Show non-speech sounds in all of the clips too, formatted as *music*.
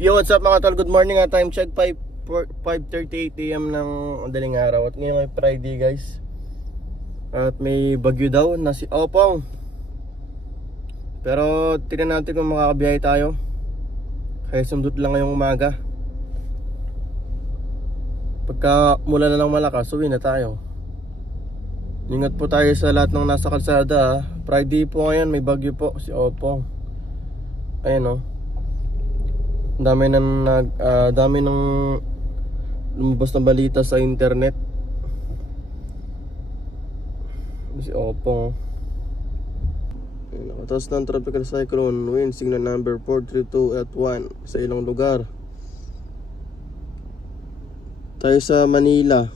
Yo, what's up mga tol? Good morning ha. Time check 5 5.38 am ng madaling araw. At ngayon ay Friday guys. At may bagyo daw na si Opong. Pero tingnan natin kung makakabiyahe tayo. Kaya sumdut lang ngayong umaga. Pagka mula na lang malakas, uwi na tayo. Ingat po tayo sa lahat ng nasa kalsada ha. Friday po ngayon, may bagyo po si Opong. Ayan o Ang dami nang nag ah, dami ng lumabas na balita sa internet. Si Opong. Nakatas ng tropical cyclone, wind signal number 432 at 1 sa ilang lugar. Tayo sa Manila.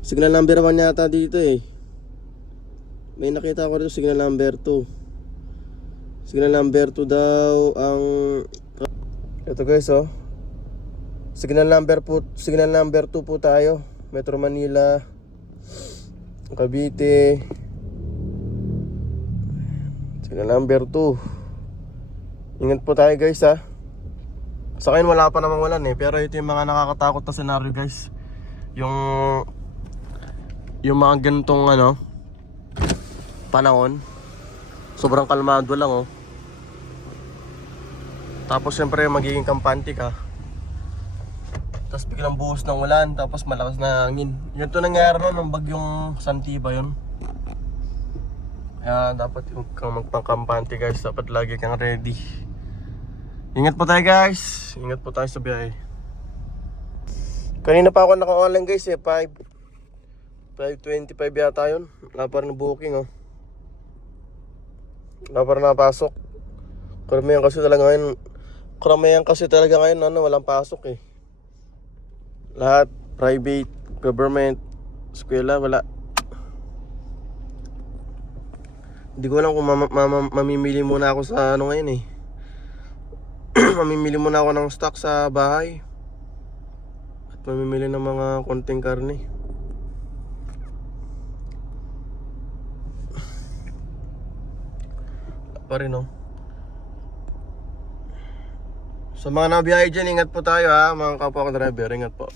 Signal number 1 yata dito eh. May nakita ko rito signal number 2. Signal number 2 daw ang Ito guys oh. Signal number po signal number 2 po tayo. Metro Manila. Cavite. Signal number 2. Ingat po tayo guys ha. Sa akin wala pa namang ulan eh, pero ito yung mga nakakatakot na scenario guys. Yung yung mga ganitong ano panahon sobrang kalmado lang oh. Tapos syempre magiging kampante ka. Tapos biglang buhos ng ulan, tapos malakas na hangin. Yun to nangyari no, nung bagyong Santiba yun. Kaya dapat kang magpangkampante guys, dapat lagi kang ready. Ingat po tayo guys, ingat po tayo sa biyahe. Kanina pa ako naka-online guys eh, 5 5.25 yata yun. Wala pa booking oh. Wala pa rin napasok. Karamihan kasi talaga ngayon, karamihan kasi talaga ngayon, ano, walang pasok eh. Lahat, private, government, eskwela, wala. Hindi ko alam kung mama, mama, mamimili muna ako sa ano ngayon eh. *clears throat* mamimili muna ako ng stock sa bahay. At mamimili ng mga konting karne. Pa rin oh. Sa mga nabiyahe dyan, ingat po tayo ha, mga kapwa driver, ingat po.